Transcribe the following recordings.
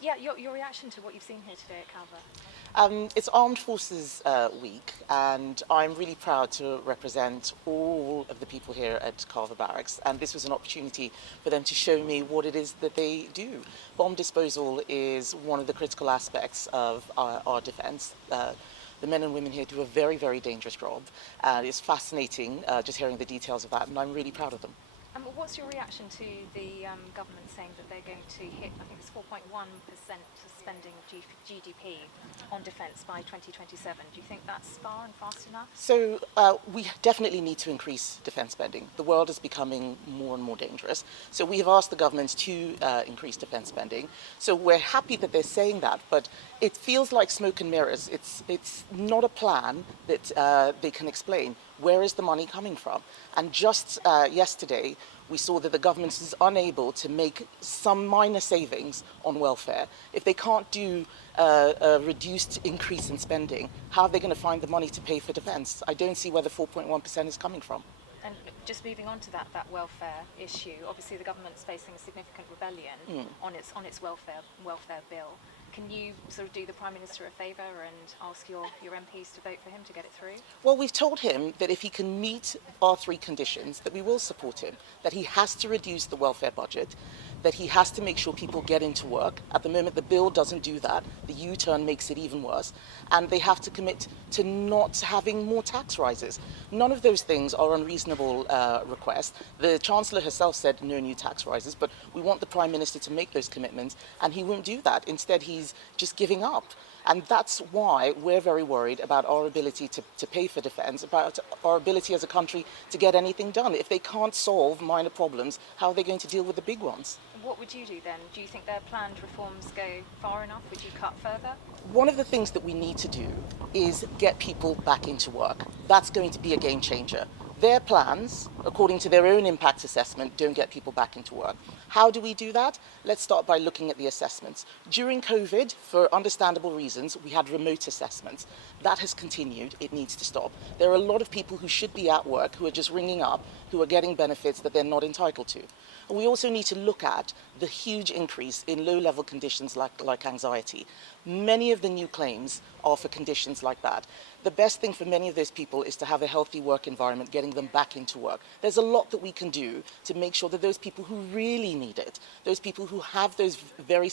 Your reaction to what you've seen here today at Carver? It's Armed Forces Week, and I'm really proud to represent all of the people here at Carver Barracks. And this was an opportunity for them to show me what it is that they do. Bomb disposal is one of the critical aspects of our defence. The men and women here do a very, very dangerous job, and it's fascinating just hearing the details of that, and I'm really proud of them. What's your reaction to the government saying that they're going to hit, I think it's 4.1% spending GDP on defence by 2027? Do you think that's far and fast enough? So we definitely need to increase defence spending. The world is becoming more and more dangerous. So we have asked the government to increase defence spending. So we're happy that they're saying that, but it feels like smoke and mirrors. It's not a plan that they can explain. Where is the money coming from? And just yesterday, we saw that the government is unable to make some minor savings on welfare. If they can't do a reduced increase in spending, how are they going to find the money to pay for defence? I don't see where the 4.1% is coming from. And just moving on to that welfare issue, obviously the government's facing a significant rebellion on its welfare bill. Can you sort of do the Prime Minister a favour and ask your MPs to vote for him to get it through? Well, we've told him that if he can meet our three conditions, that we will support him, that he has to reduce the welfare budget, that he has to make sure people get into work. At the moment, the bill doesn't do that. The U-turn makes it even worse. And they have to commit to not having more tax rises. None of those things are unreasonable requests. The Chancellor herself said no new tax rises, but we want the Prime Minister to make those commitments, and he won't do that. Instead, he's just giving up. And that's why we're very worried about our ability to pay for defence, about our ability as a country to get anything done. If they can't solve minor problems, how are they going to deal with the big ones? What would you do then? Do you think their planned reforms go far enough? Would you cut further? One of the things that we need to do is get people back into work. That's going to be a game changer. Their plans, according to their own impact assessment, don't get people back into work. How do we do that? Let's start by looking at the assessments. During COVID, for understandable reasons, we had remote assessments. That has continued. It needs to stop. There are a lot of people who should be at work who are just ringing up, who are getting benefits that they're not entitled to. And we also need to look at the huge increase in low-level conditions like anxiety. Many of the new claims are for conditions like that. The best thing for many of those people is to have a healthy work environment, getting them back into work. There's a lot that we can do to make sure that those people who really need it, those people who have those very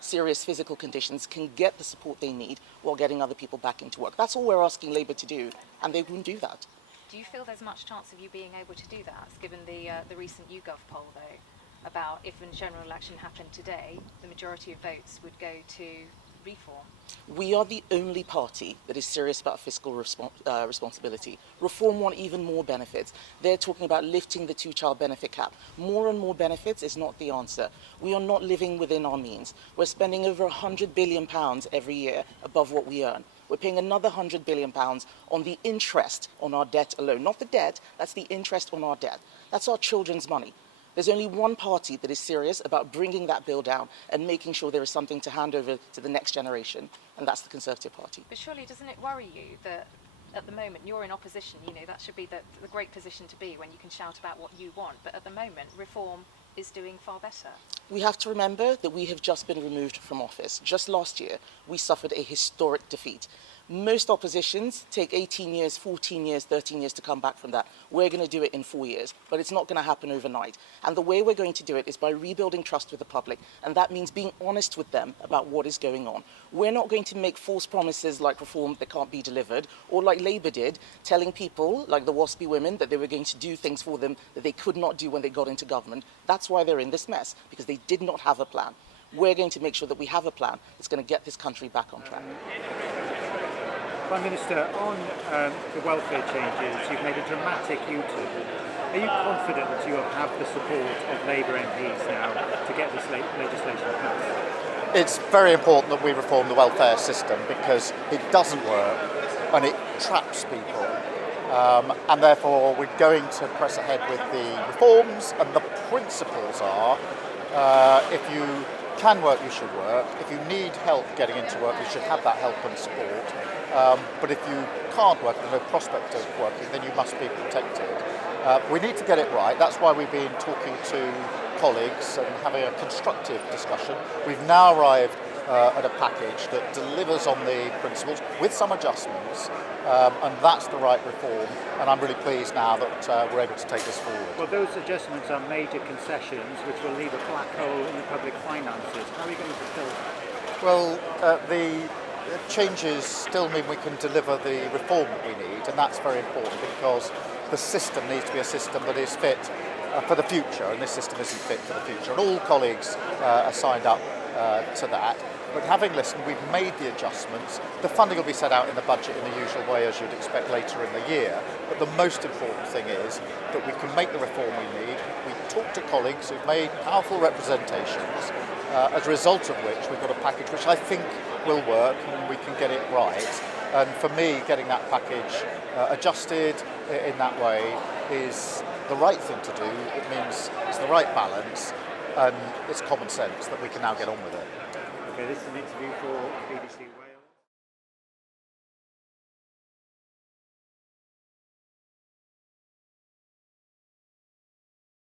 serious physical conditions, can get the support they need while getting other people back into work. That's all we're asking Labour to do, and they won't do that. Do you feel there's much chance of you being able to do that, given the recent YouGov poll, though, about if a general election happened today, the majority of votes would go to reform? We are the only party that is serious about fiscal responsibility. Reform want even more benefits. They're talking about lifting the two-child benefit cap. More and more benefits is not the answer. We are not living within our means. We're spending over £100 billion every year above what we earn. We're paying another £100 billion on the interest on our debt alone. Not the debt, that's the interest on our debt. That's our children's money. There's only one party that is serious about bringing that bill down and making sure there is something to hand over to the next generation, and that's the Conservative Party. But surely doesn't it worry you that at the moment you're in opposition? You know, that should be the great position to be, when you can shout about what you want. But at the moment, reform is doing far better. We have to remember that we have just been removed from office. Just last year, we suffered a historic defeat. Most oppositions take 18 years, 14 years, 13 years to come back from that. We're going to do it in 4 years, but it's not going to happen overnight. And the way we're going to do it is by rebuilding trust with the public, and that means being honest with them about what is going on. We're not going to make false promises like reform that can't be delivered, or like Labour did, telling people, like the WASPy women, that they were going to do things for them that they could not do when they got into government. That's why they're in this mess, because they did not have a plan. We're going to make sure that we have a plan that's going to get this country back on track. Prime Minister, on the welfare changes, you've made a dramatic U-turn. Are you confident that you will have the support of Labour MPs now to get this legislation passed? It's very important that we reform the welfare system because it doesn't work and it traps people. And therefore we're going to press ahead with the reforms, and the principles are if you can work, you should work. If you need help getting into work, you should have that help and support. But if you can't work, there's no prospect of working, then you must be protected. We need to get it right. That's why we've been talking to colleagues and having a constructive discussion, we've now arrived at a package that delivers on the principles with some adjustments, and that's the right reform, and I'm really pleased now that we're able to take this forward. Well, those adjustments are major concessions which will leave a black hole in the public finances. How are you going to fulfil that? Well, the changes still mean we can deliver the reform that we need, and that's very important because the system needs to be a system that is fit for the future, and this system isn't fit for the future. And all colleagues are signed up to that. But having listened, we've made the adjustments. The funding will be set out in the budget in the usual way as you'd expect later in the year. But the most important thing is that we can make the reform we need. We talk to colleagues who've made powerful representations, as a result of which we've got a package which I think will work and we can get it right. And for me, getting that package adjusted in that way is the right thing to do. It means it's the right balance and it's common sense that we can now get on with it. Okay, this is an interview for the